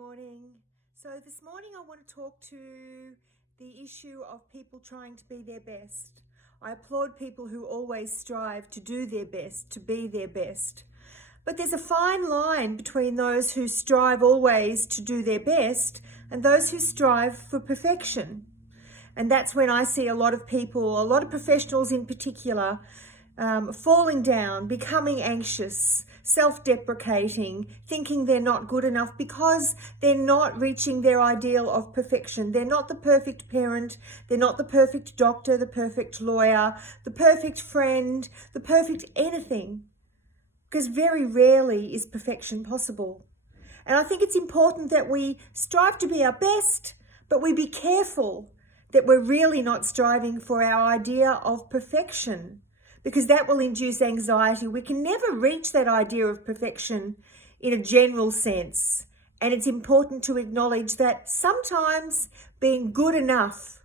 morning. So this morning I want to talk to the issue of people trying to be their best. I applaud people who always strive to do their best, to be their best. But there's a fine line between those who strive always to do their best and those who strive for perfection. And that's when I see a lot of people, a lot of professionals in particular, falling down, becoming anxious, self-deprecating, thinking they're not good enough because they're not reaching their ideal of perfection. They're not the perfect parent, they're not the perfect doctor, the perfect lawyer, the perfect friend, the perfect anything. Because very rarely is perfection possible. And I think it's important that we strive to be our best, but we be careful that we're really not striving for our idea of perfection, because that will induce anxiety. We can never reach that idea of perfection in a general sense. And it's important to acknowledge that sometimes being good enough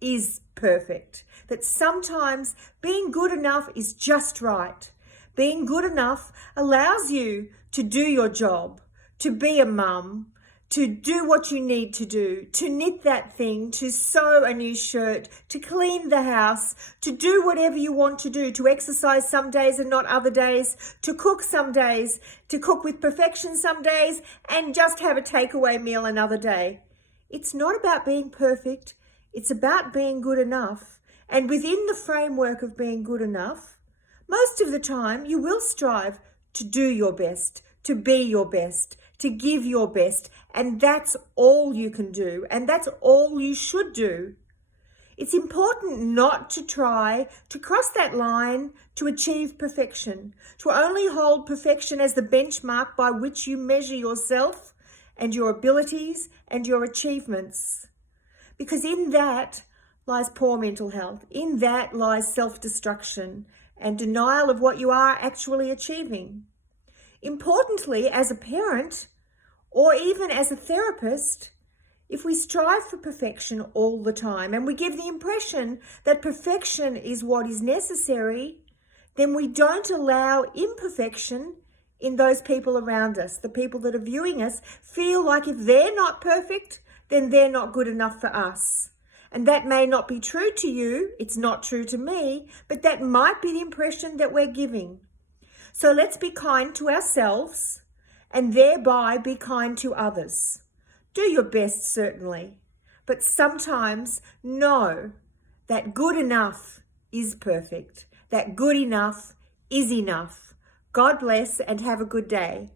is perfect, that sometimes being good enough is just right. Being good enough allows you to do your job, to be a mum, to do what you need to do, to knit that thing, to sew a new shirt, to clean the house, to do whatever you want to do, to exercise some days and not other days, to cook some days, to cook with perfection some days, and just have a takeaway meal another day. It's not about being perfect. It's about being good enough. And within the framework of being good enough, most of the time you will strive to do your best, to be your best, to give your best, and that's all you can do, and that's all you should do. It's important not to try to cross that line to achieve perfection, to only hold perfection as the benchmark by which you measure yourself and your abilities and your achievements. Because in that lies poor mental health, in that lies self-destruction and denial of what you are actually achieving. Importantly, as a parent, or even as a therapist, if we strive for perfection all the time and we give the impression that perfection is what is necessary, then we don't allow imperfection in those people around us. The people that are viewing us feel like if they're not perfect, then they're not good enough for us. And that may not be true to you, it's not true to me, but that might be the impression that we're giving. So let's be kind to ourselves and thereby be kind to others. Do your best, certainly, but sometimes know that good enough is perfect, that good enough is enough. God bless and have a good day.